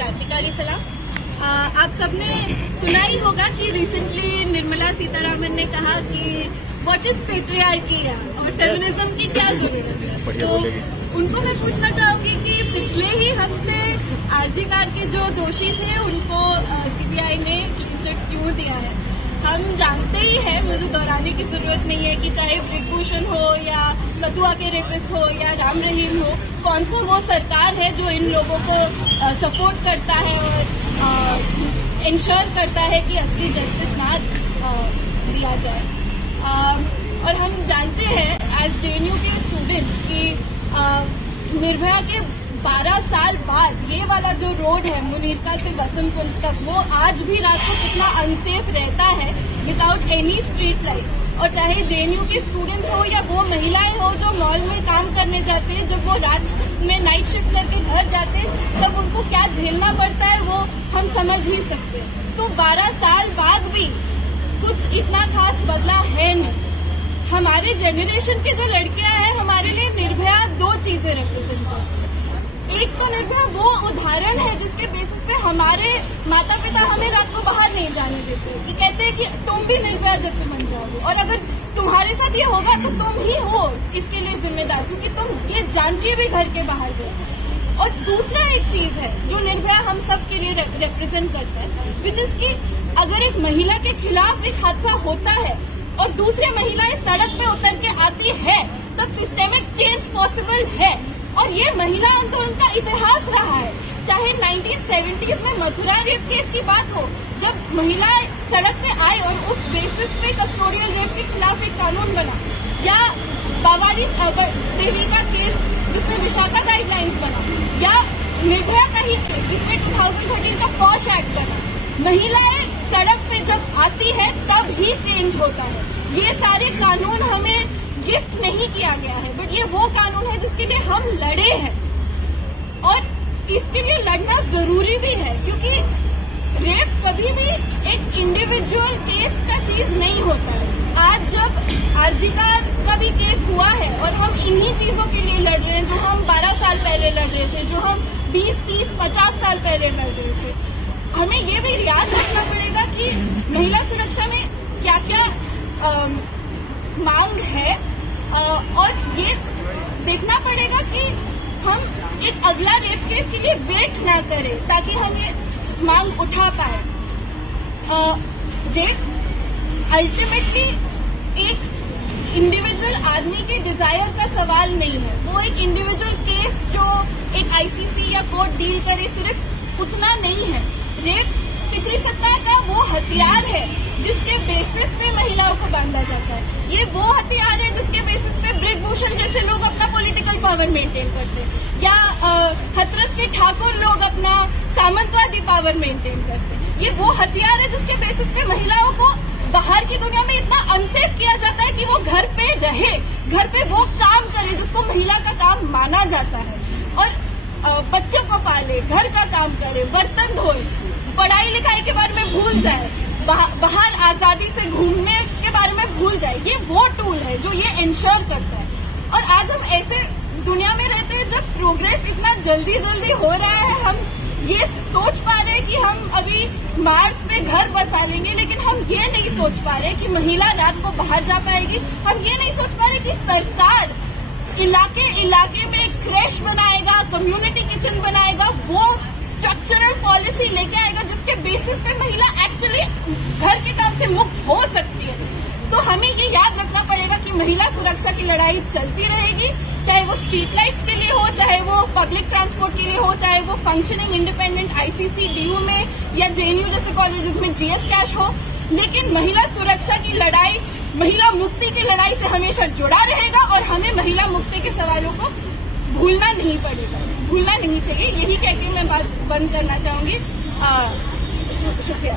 क्रांतिकारी सलाम। आप सबने सुना ही होगा कि रिसेंटली निर्मला सीतारामन ने कहा कि व्हाट इज पेट्रियार्की और फेमिनिज्म की क्या जरूरत है। तो उनको मैं पूछना चाहूंगी कि पिछले ही हफ्ते आरजी कार के जो दोषी थे उनको सीबीआई ने क्लीन चिट क्यों दिया है। हम जानते ही हैं, मुझे दोहराने की जरूरत नहीं है कि चाहे ब्रिजभूषण हो या कथुआ के रेपिस्ट हो या राम रहीम हो, कौन सा वो सरकार है जो इन लोगों को सपोर्ट करता है और इंश्योर करता है कि असली जस्टिस ना दिया जाए। और हम जानते हैं एज जेएनयू के स्टूडेंट्स कि निर्भया के 12 साल बाद ये वाला जो रोड है मुनीरका से बसंत कुंज तक, वो आज भी रात को कितना अनसेफ रहता है विदाउट एनी स्ट्रीट लाइट्स। और चाहे जेएनयू के स्टूडेंट्स हो या वो महिलाएं हो जो मॉल में काम करने जाते हैं, जब वो रात में नाइट शिफ्ट करके घर जाते हैं तब उनको क्या झेलना पड़ता है वो हम समझ ही सकते हैं। तो 12 साल बाद भी कुछ इतना खास बदला है नहीं। हमारे जेनरेशन के जो लड़कियां हैं, हमारे लिए निर्भया दो चीजें रिप्रेजेंट करती है। एक तो निर्भया वो उदाहरण है जिसके बेसिस पे हमारे माता पिता हमें रात को बाहर नहीं जाने देते, कि कहते हैं कि तुम भी निर्भया जैसे बन जाओगे और अगर तुम्हारे साथ ये होगा तो तुम ही हो इसके लिए जिम्मेदार, क्योंकि तुम ये जान के भी घर के बाहर गए। और दूसरा एक चीज है जो निर्भया हम सब के लिए रिप्रेजेंट करता है, विच इज कि अगर एक महिला के खिलाफ एक हादसा होता है और दूसरी महिलाएं सड़क पे उतर के आती है तब सिस्टेमिक चेंज पॉसिबल है। और ये महिला आंदोलन का इतिहास रहा है, चाहे 1970s में मथुरा रेप केस की बात हो, जब महिलाएं सड़क पे आए और उस बेसिस पे कस्टोडियल रेप के खिलाफ एक कानून बना, या बावारी देवी का केस जिसमें विशाखा गाइडलाइंस बना, या निर्भया का ही केस जिसमें 2013 का पॉश एक्ट बना। महिलाएं सड़क पे जब आती है तब ही चेंज होता है। ये सारे कानून हमें गिफ्ट नहीं किया गया है, बट ये वो कानून है जिसके लिए हम लड़े हैं और इसके लिए लड़ना जरूरी भी है, क्योंकि रेप कभी भी एक इंडिविजुअल केस का चीज नहीं होता है। आज जब आरजी कार का भी केस हुआ है और हम इन्हीं चीजों के लिए लड़ रहे हैं जो हम 12 साल पहले लड़ रहे थे, जो हम 20, 30, 50 साल पहले लड़ रहे थे। हमें ये भी याद रखना पड़ेगा कि महिला सुरक्षा में क्या क्या मांग है, और ये देखना पड़ेगा कि हम एक अगला रेप केस के लिए वेट ना करें ताकि हम ये मांग उठा पाए। रेप अल्टीमेटली एक इंडिविजुअल आदमी के डिजायर का सवाल नहीं है, वो एक इंडिविजुअल केस जो एक आईसीसी या कोर्ट डील करे सिर्फ उतना नहीं है। रेप पितृसत्ता का वो हथियार है जिसके बेसिस पे महिलाओं को बांधा जाता है। ये वो हथियार है जिसके बेसिस पे ब्रिजभूषण जैसे लोग अपना पॉलिटिकल पावर मेंटेन करते हैं, या हथरस के ठाकुर लोग अपना सामंतवादी पावर मेंटेन करते हैं। ये वो हथियार है जिसके बेसिस पे महिलाओं को बाहर की दुनिया में इतना अनसेफ किया जाता है कि वो घर पे रहे, घर पे वो काम करे जिसको महिला का काम माना जाता है, और बच्चों को पाले, घर का काम करे, बर्तन धोए, पढ़ाई लिखाई के बारे में भूल जाए, बाहर आजादी से घूमने के बारे में भूल जाए। ये वो टूल है जो ये इंश्योर करता है। और आज हम ऐसे दुनिया में रहते हैं जब प्रोग्रेस इतना जल्दी जल्दी हो रहा है, हम ये सोच पा रहे हैं कि हम अभी मार्स पे घर बसा लेंगे, लेकिन हम ये नहीं सोच पा रहे कि महिला रात को बाहर जा पाएगी। हम ये नहीं सोच पा रहे कि सरकार इलाके इलाके में क्रैश बनाएगा, कम्युनिटी किचन बनाएगा, वो स्ट्रक्चरल पॉलिसी लेके आएगा जिसके बेसिस पे महिला एक्चुअली घर के काम से मुक्त हो सकती है। तो हमें ये याद रखना पड़ेगा कि महिला सुरक्षा की लड़ाई चलती रहेगी, चाहे वो स्ट्रीट लाइट्स के लिए हो, चाहे वो पब्लिक ट्रांसपोर्ट के लिए हो, चाहे वो फंक्शनिंग इंडिपेंडेंट आईसीसी डीयू में या जेएनयू जैसे कॉलेजेस में जीएस कैश हो। लेकिन महिला सुरक्षा की लड़ाई महिला मुक्ति की लड़ाई से हमेशा जुड़ा रहेगा और हमें महिला मुक्ति के सवालों को भूलना नहीं पड़ेगा, भूलना नहीं चाहिए। यही कहकर मैं बात बंद करना चाहूंगी। शुक्रिया।